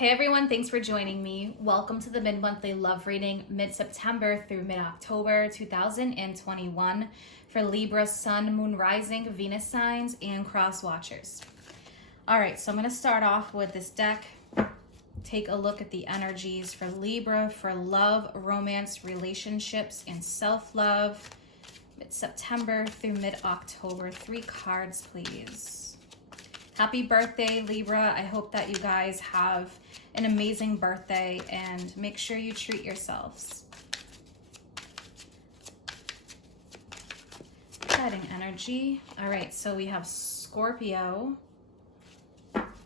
Hey everyone, thanks for joining me. Welcome to the mid-monthly love reading mid-September through mid-October 2021 for Libra, Sun, Moon, Rising, Venus signs, and cross watchers. All right, so I'm going to start off with this deck. Take a look at the energies for Libra for love, romance, relationships, and self-love. Mid-September through mid-October. 3 cards, please. Happy birthday, Libra. I hope that you guys have an amazing birthday and make sure you treat yourselves. Exciting energy. All right, so we have Scorpio.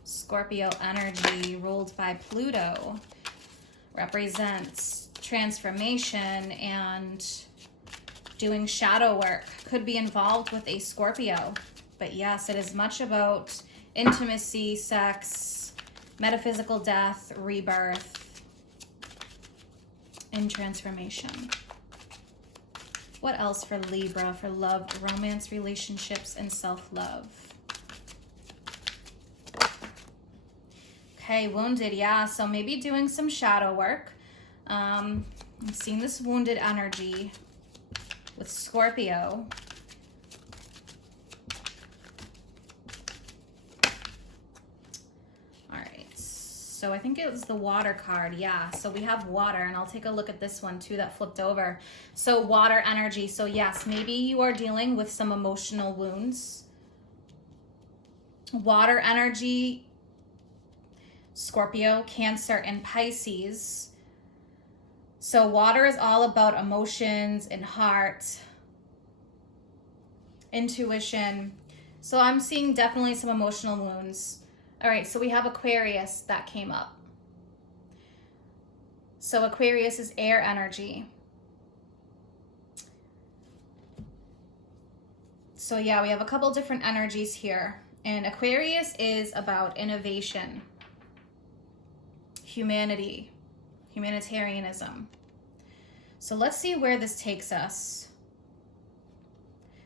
Scorpio energy ruled by Pluto represents transformation and doing shadow work. Could be involved with a Scorpio, but yes, it is much about intimacy, sex, metaphysical death, rebirth, and transformation. What else for Libra for love, romance, relationships, and self-love? Okay, wounded, yeah, so maybe doing some shadow work. I'm seeing this wounded energy with Scorpio. So I think it was the water card. Yeah, so we have water, and I'll take a look at this one too that flipped over. So water energy. So yes, maybe you are dealing with some emotional wounds. Water energy, Scorpio, Cancer, and Pisces. So water is all about emotions and heart, intuition. So I'm seeing definitely some emotional wounds. All right, so we have Aquarius that came up. So Aquarius is air energy. So yeah, we have a couple different energies here. And Aquarius is about innovation, humanity, humanitarianism. So let's see where this takes us.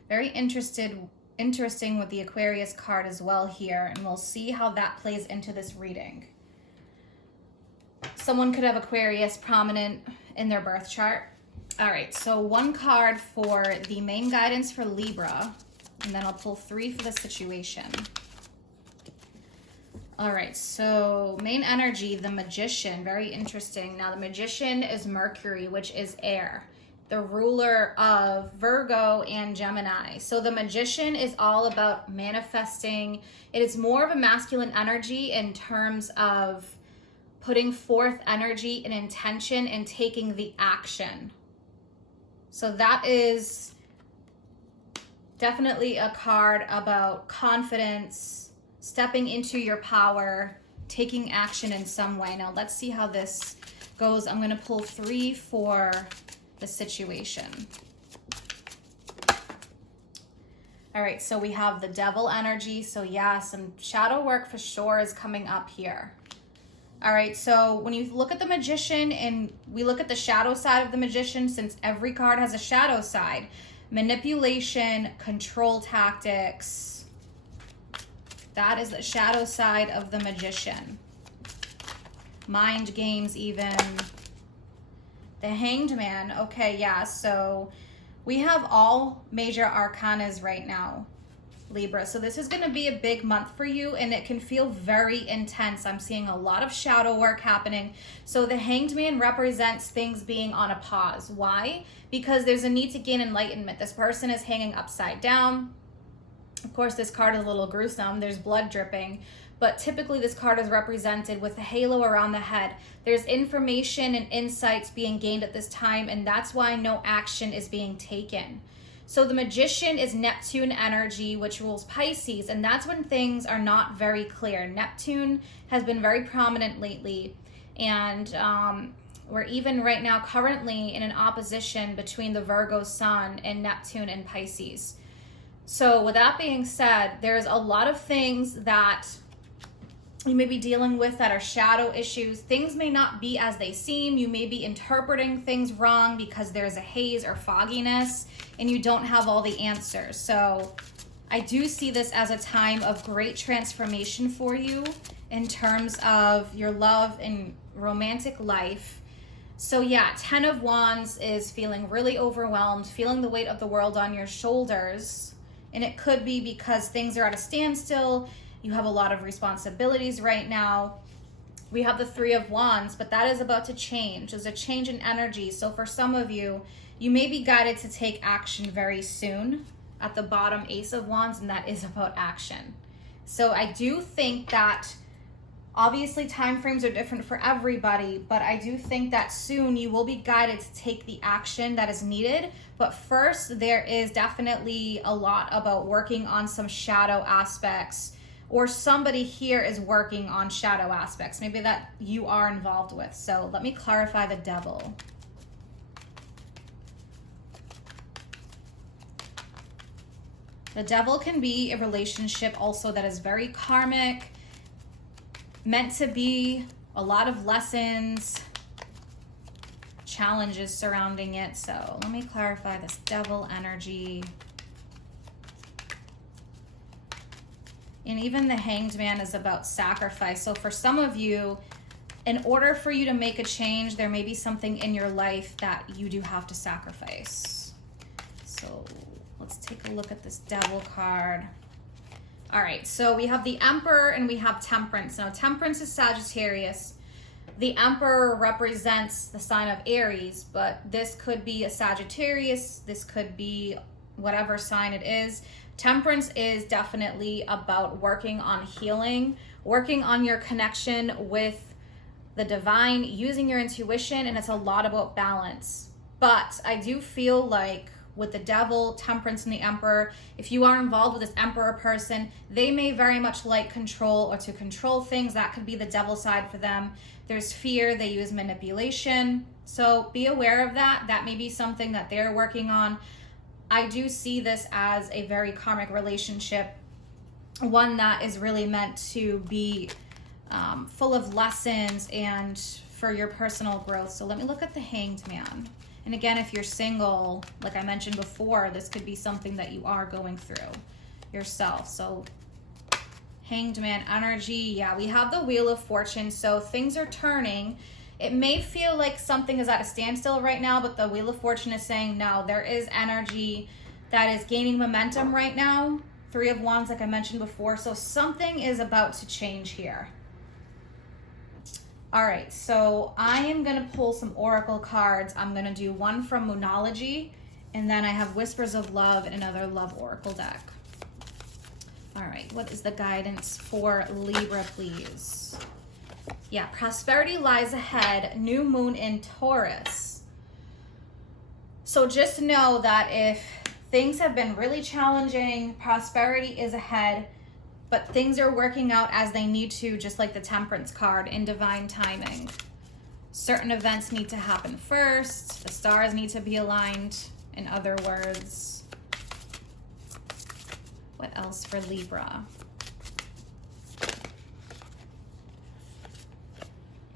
Very interesting with the Aquarius card as well here, and we'll see how that plays into this reading. Someone could have Aquarius prominent in their birth chart. All right, so 1 card for the main guidance for Libra, and then I'll pull 3 for the situation. All right, so main energy, the Magician, very interesting. Now the Magician is Mercury, which is air, the ruler of Virgo and Gemini. So the Magician is all about manifesting. It is more of a masculine energy in terms of putting forth energy and intention and taking the action. So that is definitely a card about confidence, stepping into your power, taking action in some way. Now let's see how this goes. I'm going to pull 3 for the situation. All right, so we have the Devil energy. So yeah, some shadow work for sure is coming up here. All right, so when you look at the Magician and we look at the shadow side of the Magician, since every card has a shadow side, manipulation, control tactics, that is the shadow side of the Magician. Mind games even. The Hanged Man. Okay, yeah, so we have all major arcanas right now, Libra. So this is going to be a big month for you, and it can feel very intense. I'm seeing a lot of shadow work happening. So the Hanged Man represents things being on a pause. Why? Because there's a need to gain enlightenment. This person is hanging upside down. Of course, this card is a little gruesome. There's blood dripping. But typically this card is represented with a halo around the head. There's information and insights being gained at this time, and that's why no action is being taken. So the Magician is Neptune energy, which rules Pisces, and that's when things are not very clear. Neptune has been very prominent lately, and we're even right now currently in an opposition between the Virgo Sun and Neptune and Pisces. So with that being said, there's a lot of things that you may be dealing with that are shadow issues. Things may not be as they seem. You may be interpreting things wrong because there's a haze or fogginess and you don't have all the answers. So I do see this as a time of great transformation for you in terms of your love and romantic life. So yeah, 10 of Wands is feeling really overwhelmed, feeling the weight of the world on your shoulders. And it could be because things are at a standstill. You have a lot of responsibilities right now. We have the 3 of Wands, but that is about to change. There's a change in energy. So for some of you, you may be guided to take action very soon. At the bottom, Ace of Wands, and that is about action. So I do think that obviously time frames are different for everybody, but I do think that soon you will be guided to take the action that is needed. But first, there is definitely a lot about working on some shadow aspects, or somebody here is working on shadow aspects, maybe that you are involved with. So let me clarify the Devil. The Devil can be a relationship also that is very karmic, meant to be, a lot of lessons, challenges surrounding it. So let me clarify this Devil energy. And even the Hanged Man is about sacrifice. So for some of you, in order for you to make a change, there may be something in your life that you do have to sacrifice. So let's take a look at this Devil card. All right, so we have the Emperor and we have Temperance. Now, Temperance is Sagittarius. The Emperor represents the sign of Aries, but this could be a Sagittarius. This could be whatever sign it is. Temperance is definitely about working on healing, working on your connection with the divine, using your intuition, and it's a lot about balance. But I do feel like with the Devil, Temperance, and the Emperor, if you are involved with this Emperor person, they may very much like control or to control things. That could be the Devil side for them. There's fear, they use manipulation. So be aware of that. That may be something that they're working on. I do see this as a very karmic relationship, one that is really meant to be full of lessons and for your personal growth. So let me look at the Hanged Man. And again, if you're single, like I mentioned before, this could be something that you are going through yourself. So Hanged Man energy. Yeah, we have the Wheel of Fortune. So things are turning. It may feel like something is at a standstill right now, but the Wheel of Fortune is saying no, there is energy that is gaining momentum right now. 3 of Wands, like I mentioned before. So something is about to change here. All right, so I am going to pull some oracle cards. I'm going to do one from Moonology, and then I have Whispers of Love and another love oracle deck. All right, what is the guidance for Libra, please? Yeah, prosperity lies ahead, new moon in Taurus. So just know that if things have been really challenging, prosperity is ahead, but things are working out as they need to, just like the Temperance card, in divine timing. Certain events need to happen first. The stars need to be aligned, in other words. What else for Libra?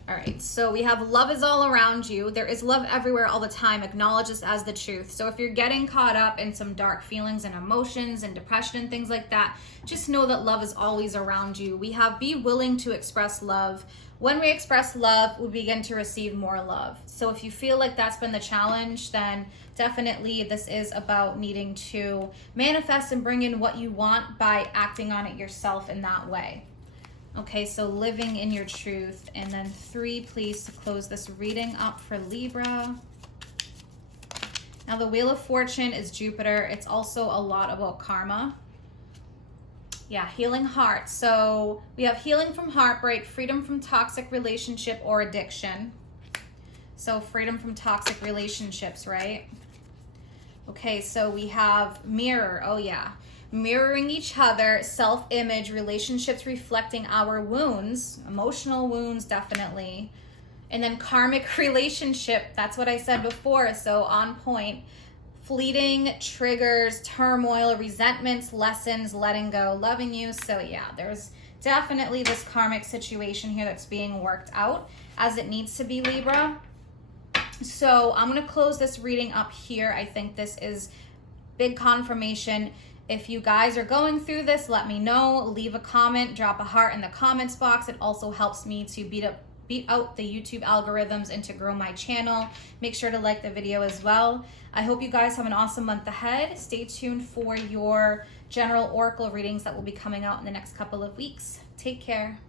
All right, so we have love is all around you. There is love everywhere all the time. Acknowledge this as the truth. So if you're getting caught up in some dark feelings and emotions and depression and things like that, just know that love is always around you. We have be willing to express love. When we express love, we begin to receive more love. So if you feel like that's been the challenge, then definitely this is about needing to manifest and bring in what you want by acting on it yourself in that way. Okay, so living in your truth. And then 3, please, to close this reading up for Libra. Now, the Wheel of Fortune is Jupiter. It's also a lot about karma. Yeah, healing heart. So we have healing from heartbreak, freedom from toxic relationship or addiction. So freedom from toxic relationships, right? Okay, so we have mirror. Oh, yeah. Mirroring each other, self-image, relationships reflecting our wounds, emotional wounds, definitely. And then karmic relationship, that's what I said before, so on point. Fleeting, triggers, turmoil, resentments, lessons, letting go, loving you. So yeah, there's definitely this karmic situation here that's being worked out as it needs to be, Libra. So I'm going to close this reading up here. I think this is big confirmation. If you guys are going through this, let me know. Leave a comment, drop a heart in the comments box. It also helps me to beat out the YouTube algorithms and to grow my channel. Make sure to like the video as well. I hope you guys have an awesome month ahead. Stay tuned for your general oracle readings that will be coming out in the next couple of weeks. Take care.